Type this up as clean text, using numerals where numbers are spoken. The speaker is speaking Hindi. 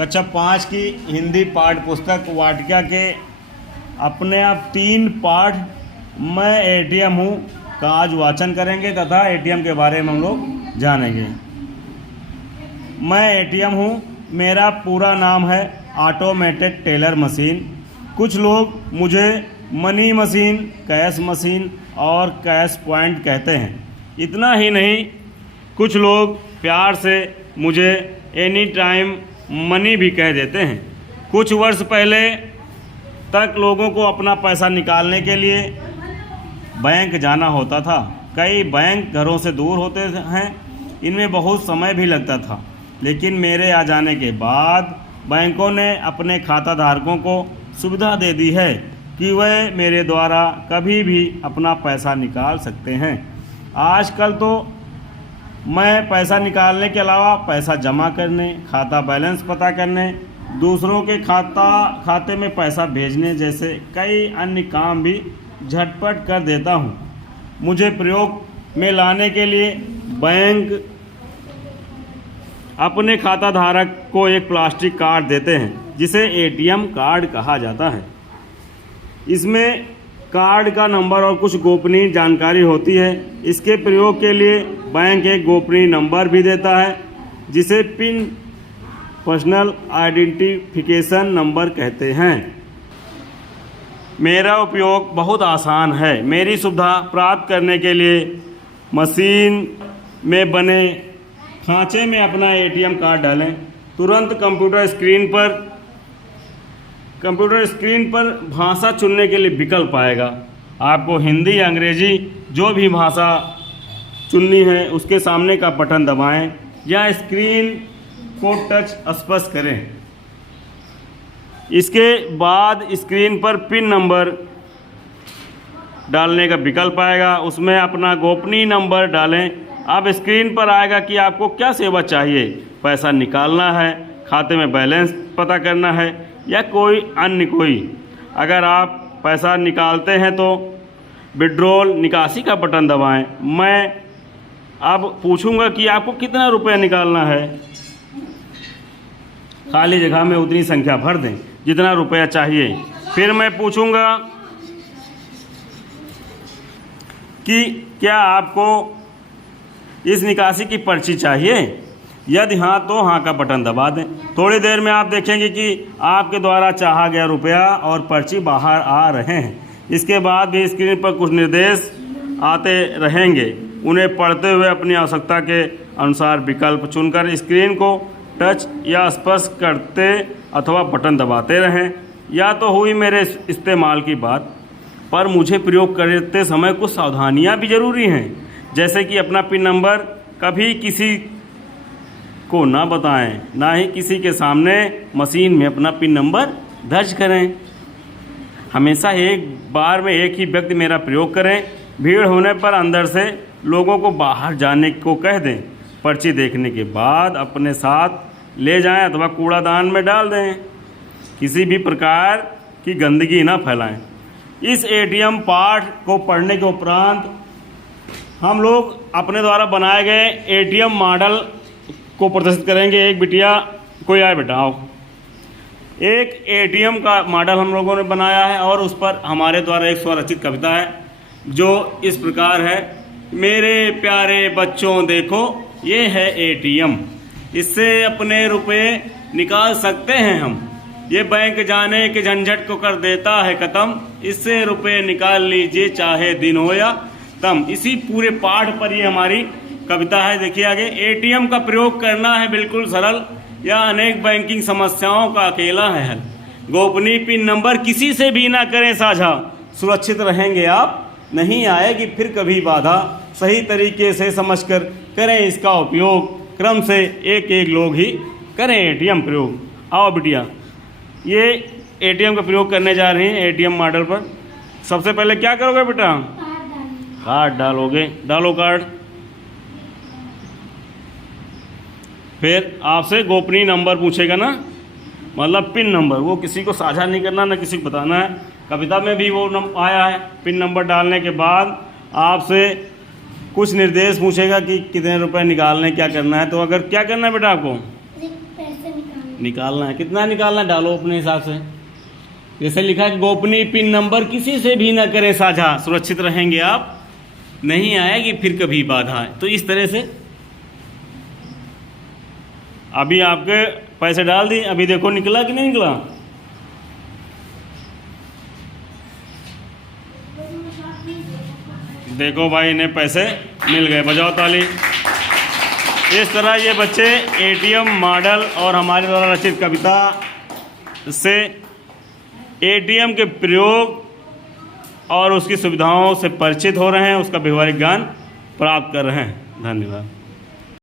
कक्षा 5 की हिंदी पाठ्य पुस्तक वाटिका के अपने आप 3 पाठ मैं एटीएम हूँ का आज वाचन करेंगे तथा एटीएम के बारे में हम लोग जानेंगे। मैं एटीएम हूँ, मेरा पूरा नाम है ऑटोमेटेड टेलर मशीन। कुछ लोग मुझे मनी मशीन, कैश मशीन और कैश पॉइंट कहते हैं। इतना ही नहीं, कुछ लोग प्यार से मुझे एनी टाइम मनी भी कह देते हैं। कुछ वर्ष पहले तक लोगों को अपना पैसा निकालने के लिए बैंक जाना होता था। कई बैंक घरों से दूर होते हैं, इनमें बहुत समय भी लगता था। लेकिन मेरे आ जाने के बाद बैंकों ने अपने खाता धारकों को सुविधा दे दी है कि वह मेरे द्वारा कभी भी अपना पैसा निकाल सकते हैं। आजकल तो मैं पैसा निकालने के अलावा पैसा जमा करने, खाता बैलेंस पता करने, दूसरों के खाते में पैसा भेजने जैसे कई अन्य काम भी झटपट कर देता हूँ। मुझे प्रयोग में लाने के लिए बैंक अपने खाता धारक को एक प्लास्टिक कार्ड देते हैं जिसे एटीएम कार्ड कहा जाता है। इसमें कार्ड का नंबर और कुछ गोपनीय जानकारी होती है। इसके प्रयोग के लिए बैंक एक गोपनीय नंबर भी देता है जिसे पिन, पर्सनल आइडेंटिफिकेशन नंबर कहते हैं। मेरा उपयोग बहुत आसान है। मेरी सुविधा प्राप्त करने के लिए मशीन में बने खांचे में अपना एटीएम कार्ड डालें। तुरंत कंप्यूटर स्क्रीन पर भाषा चुनने के लिए विकल्प आएगा। आपको हिंदी या अंग्रेजी जो भी भाषा चुननी है उसके सामने का बटन दबाएं या स्क्रीन को टच स्पर्श करें। इसके बाद स्क्रीन पर पिन नंबर डालने का विकल्प आएगा, उसमें अपना गोपनीय नंबर डालें। अब स्क्रीन पर आएगा कि आपको क्या सेवा चाहिए, पैसा निकालना है, खाते में बैलेंस पता करना है या कोई अन्य कोई। अगर आप पैसा निकालते हैं तो विड्रॉल निकासी का बटन दबाएं। मैं अब पूछूंगा कि आपको कितना रुपया निकालना है। खाली जगह में उतनी संख्या भर दें जितना रुपया चाहिए। फिर मैं पूछूंगा कि क्या आपको इस निकासी की पर्ची चाहिए। यदि हाँ तो हाँ का बटन दबा दें। थोड़ी देर में आप देखेंगे कि आपके द्वारा चाहा गया रुपया और पर्ची बाहर आ रहे हैं। इसके बाद भी स्क्रीन पर कुछ निर्देश आते रहेंगे। उन्हें पढ़ते हुए अपनी आवश्यकता के अनुसार विकल्प चुनकर स्क्रीन को टच या स्पर्श करते अथवा बटन दबाते रहें। या तो हुई मेरे इस्तेमाल की बात, पर मुझे प्रयोग करते समय कुछ सावधानियां भी ज़रूरी हैं, जैसे कि अपना पिन नंबर कभी किसी को ना बताएं, ना ही किसी के सामने मशीन में अपना पिन नंबर दर्ज करें। हमेशा एक बार में एक ही व्यक्ति मेरा प्रयोग करें। भीड़ होने पर अंदर से लोगों को बाहर जाने को कह दें। पर्ची देखने के बाद अपने साथ ले जाएं अथवा कूड़ादान में डाल दें। किसी भी प्रकार की गंदगी ना फैलाएं। इस एटीएम पाठ को पढ़ने के उपरांत हम लोग अपने द्वारा बनाए गए एटीएम मॉडल को प्रदर्शित करेंगे। एक बिटिया कोई आए बेटा आओ। एक एटीएम का मॉडल हम लोगों ने बनाया है और उस पर हमारे द्वारा एक स्वरचित कविता है जो इस प्रकार है। मेरे प्यारे बच्चों देखो ये है एटीएम, इससे अपने रुपए निकाल सकते हैं हम। ये बैंक जाने के झंझट को कर देता है ख़त्म, इससे रुपए निकाल लीजिए चाहे दिन हो या तम। इसी पूरे पाठ पर ये हमारी कविता है। देखिए आगे, एटीएम का प्रयोग करना है बिल्कुल सरल, या अनेक बैंकिंग समस्याओं का अकेला है हल। गोपनीय पिन नंबर किसी से भी ना करें साझा, सुरक्षित रहेंगे आप, नहीं आएगी फिर कभी बाधा। सही तरीके से समझकर करें इसका उपयोग, क्रम से एक एक लोग ही करें एटीएम प्रयोग। आओ बिटिया, ये एटीएम का प्रयोग करने जा रही हैं एटीएम मॉडल पर। सबसे पहले क्या करोगे बेटा? कार्ड डालोगे। डालो कार्ड। फिर आपसे गोपनीय नंबर पूछेगा ना, मतलब पिन नंबर। वो किसी को साझा नहीं करना, ना किसी को बताना है। कविता में भी वो आया है। पिन नंबर डालने के बाद आपसे कुछ निर्देश पूछेगा कि कितने रुपए निकालने, क्या करना है। तो अगर क्या करना है बेटा आपको? निकालना है। कितना निकालना है डालो अपने हिसाब से। जैसे लिखा है कि गोपनीय पिन नंबर किसी से भी न करें साझा, सुरक्षित रहेंगे आप, नहीं आएगी फिर कभी बाधा। तो इस तरह से अभी आपके पैसे डाल दिए, अभी देखो निकला कि नहीं निकला। देखो भाई इन्हें पैसे मिल गए, बजाओ ताली। इस तरह ये बच्चे एटीएम मॉडल और हमारे द्वारा रचित कविता से एटीएम के प्रयोग और उसकी सुविधाओं से परिचित हो रहे हैं, उसका व्यवहारिक ज्ञान प्राप्त कर रहे हैं। धन्यवाद।